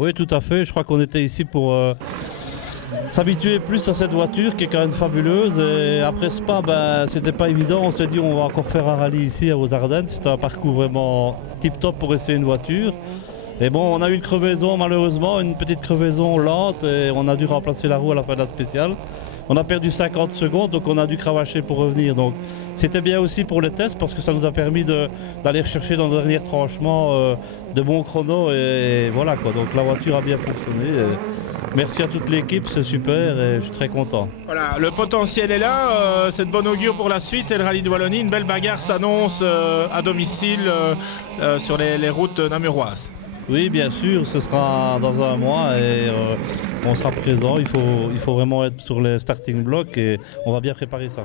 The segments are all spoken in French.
Oui, tout à fait. Je crois qu'on était ici pour s'habituer plus à cette voiture qui est quand même fabuleuse. Et après Spa, c'était pas évident. On s'est dit on va encore faire un rallye ici aux Ardennes. C'était un parcours vraiment tip-top pour essayer une voiture. Et bon, on a eu une crevaison malheureusement, une petite crevaison lente et on a dû remplacer la roue à la fin de la spéciale. On a perdu 50 secondes, donc on a dû cravacher pour revenir. Donc c'était bien aussi pour les tests parce que ça nous a permis d'aller rechercher dans le dernier tranchement de bons chronos. Et voilà quoi, donc la voiture a bien fonctionné. Et merci à toute l'équipe, c'est super et je suis très content. Voilà, le potentiel est là, c'est de bon augure pour la suite et le rallye de Wallonie. Une belle bagarre s'annonce à domicile sur les routes namuroises. Oui, bien sûr, ce sera dans un mois et on sera présent. Il faut vraiment être sur les starting blocks et on va bien préparer ça.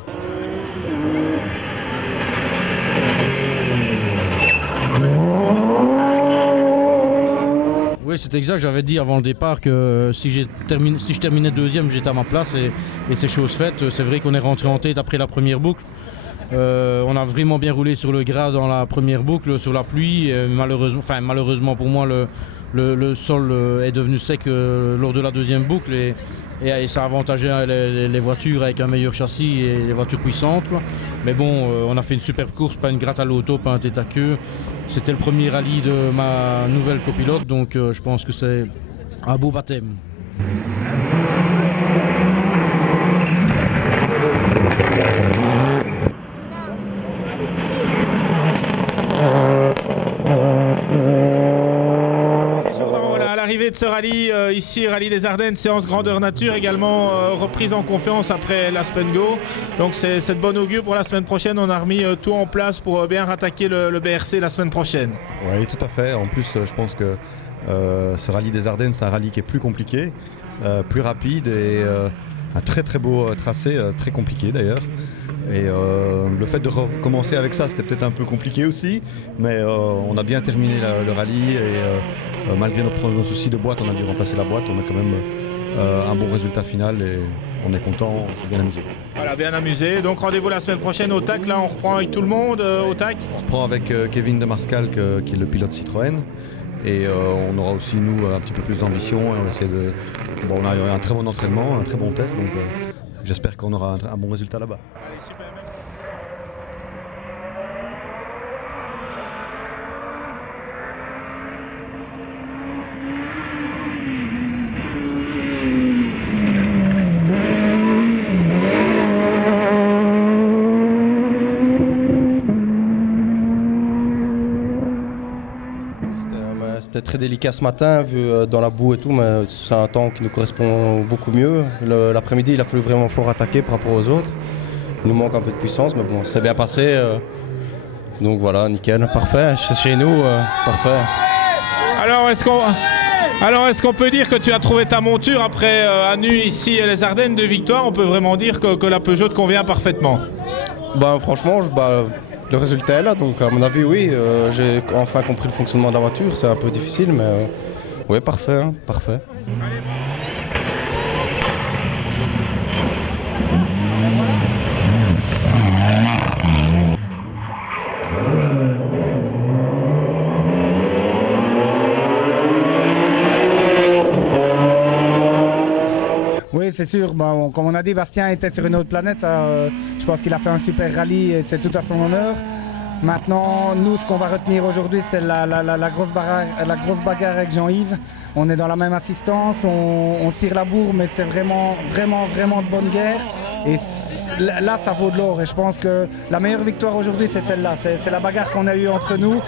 Oui, c'est exact. J'avais dit avant le départ que si je terminais deuxième, j'étais à ma place et c'est chose faite. C'est vrai qu'on est rentré en tête après la première boucle. On a vraiment bien roulé sur le gras dans la première boucle, sur la pluie. Malheureusement pour moi, le sol est devenu sec lors de la deuxième boucle et ça a avantagé les voitures avec un meilleur châssis et les voitures puissantes, quoi. Mais bon, on a fait une superbe course, pas une gratte à l'auto, pas un tête à queue. C'était le premier rallye de ma nouvelle copilote, donc je pense que c'est un beau baptême. L'arrivée de ce rallye, ici rallye des Ardennes, séance grandeur nature, également reprise en confiance après l'Aspen Go. Donc c'est de bonne augure pour la semaine prochaine. On a remis tout en place pour bien rattaquer le BRC la semaine prochaine. Oui, tout à fait. En plus, je pense que ce rallye des Ardennes, c'est un rallye qui est plus compliqué, plus rapide et un très très beau tracé, très compliqué d'ailleurs. Et le fait de recommencer avec ça, c'était peut-être un peu compliqué aussi, mais on a bien terminé le rallye et malgré nos soucis de boîte, on a dû remplacer la boîte. On a quand même un bon résultat final et on est content, on s'est bien amusé. Voilà, bien amusé. Donc rendez-vous la semaine prochaine au TAC. Là, on reprend avec tout le monde au TAC. On reprend avec Kevin de Marscal, qui est le pilote Citroën. Et on aura aussi, nous, un petit peu plus d'ambition. Et on va essayer de... Bon, on a eu un très bon entraînement, un très bon test. Donc j'espère qu'on aura un bon résultat là-bas. Allez, super. C'était très délicat ce matin, vu dans la boue et tout, mais c'est un temps qui nous correspond beaucoup mieux. L'après-midi, il a fallu vraiment fort attaquer par rapport aux autres. Il nous manque un peu de puissance, mais bon, c'est bien passé. Donc voilà, nickel, parfait. C'est chez nous, parfait. Alors, est-ce qu'on peut dire que tu as trouvé ta monture après Anu ici et les Ardennes de victoire? On peut vraiment dire que la Peugeot te convient parfaitement? Franchement, le résultat est là, donc à mon avis, oui, j'ai enfin compris le fonctionnement de la voiture. C'est un peu difficile, mais oui, parfait, hein, parfait. Oui, c'est sûr. Bon, comme on a dit, Bastien était sur une autre planète. Je pense qu'il a fait un super rallye et c'est tout à son honneur. Maintenant, nous, ce qu'on va retenir aujourd'hui, c'est la grosse bagarre avec Jean-Yves. On est dans la même assistance, on se tire la bourre, mais c'est vraiment de bonne guerre. Et là, ça vaut de l'or. Et je pense que la meilleure victoire aujourd'hui, c'est celle-là. C'est la bagarre qu'on a eue entre nous.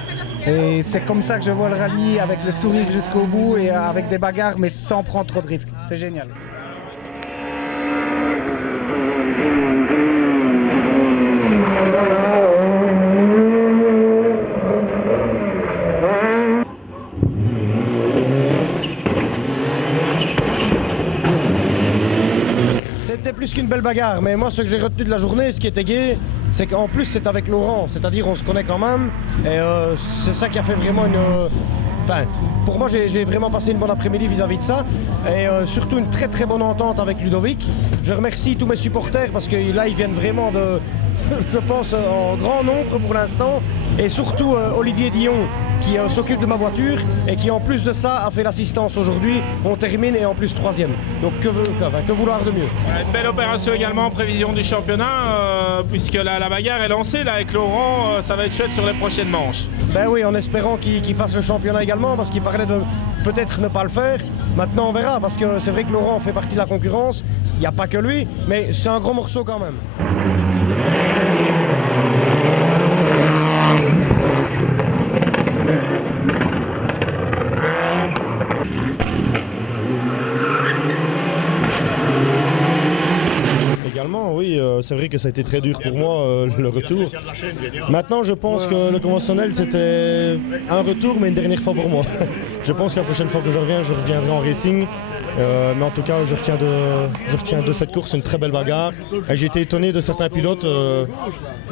Et c'est comme ça que je vois le rallye, avec le sourire jusqu'au bout et avec des bagarres, mais sans prendre trop de risques. C'est génial. C'était plus qu'une belle bagarre, mais moi ce que j'ai retenu de la journée, ce qui était gai, c'est qu'en plus c'est avec Laurent, c'est-à-dire on se connaît quand même, et c'est ça qui a fait vraiment une... pour moi j'ai vraiment passé une bonne après-midi vis-à-vis de ça, et surtout une très très bonne entente avec Ludovic. Je remercie tous mes supporters parce que là ils viennent vraiment de... je pense en grand nombre pour l'instant, et surtout Olivier Dion qui s'occupe de ma voiture et qui en plus de ça a fait l'assistance aujourd'hui. On termine et en plus 3e. Donc que vouloir de mieux. Une belle opération également en prévision du championnat, puisque la bagarre est lancée là, avec Laurent, ça va être chouette sur les prochaines manches. Ben oui, en espérant qu'il fasse le championnat également, parce qu'il parlait de peut-être ne pas le faire. Maintenant on verra, parce que c'est vrai que Laurent fait partie de la concurrence, il n'y a pas que lui, mais c'est un gros morceau quand même. Également, oui, c'est vrai que ça a été très dur pour moi, le retour. Maintenant, je pense que le conventionnel, c'était un retour, mais une dernière fois pour moi. Je pense que la prochaine fois que je reviendrai en racing. Mais en tout cas, je retiens de cette course une très belle bagarre. J'ai été étonné de certains pilotes,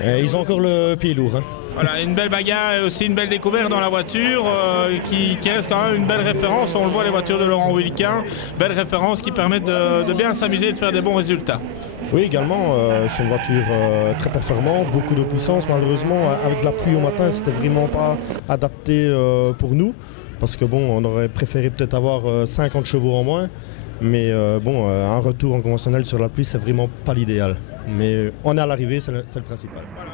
ils ont encore le pied lourd. Hein. Voilà, une belle bagarre et aussi une belle découverte dans la voiture qui reste quand même une belle référence. On le voit, les voitures de Laurent Wilquin, belle référence qui permettent de bien s'amuser et de faire des bons résultats. Oui, également, c'est une voiture très performante, beaucoup de puissance. Malheureusement, avec la pluie au matin, c'était vraiment pas adapté pour nous. Parce que bon, on aurait préféré peut-être avoir 50 chevaux en moins. Mais un retour en conventionnel sur la pluie, c'est vraiment pas l'idéal. Mais on est à l'arrivée, c'est le principal. Voilà.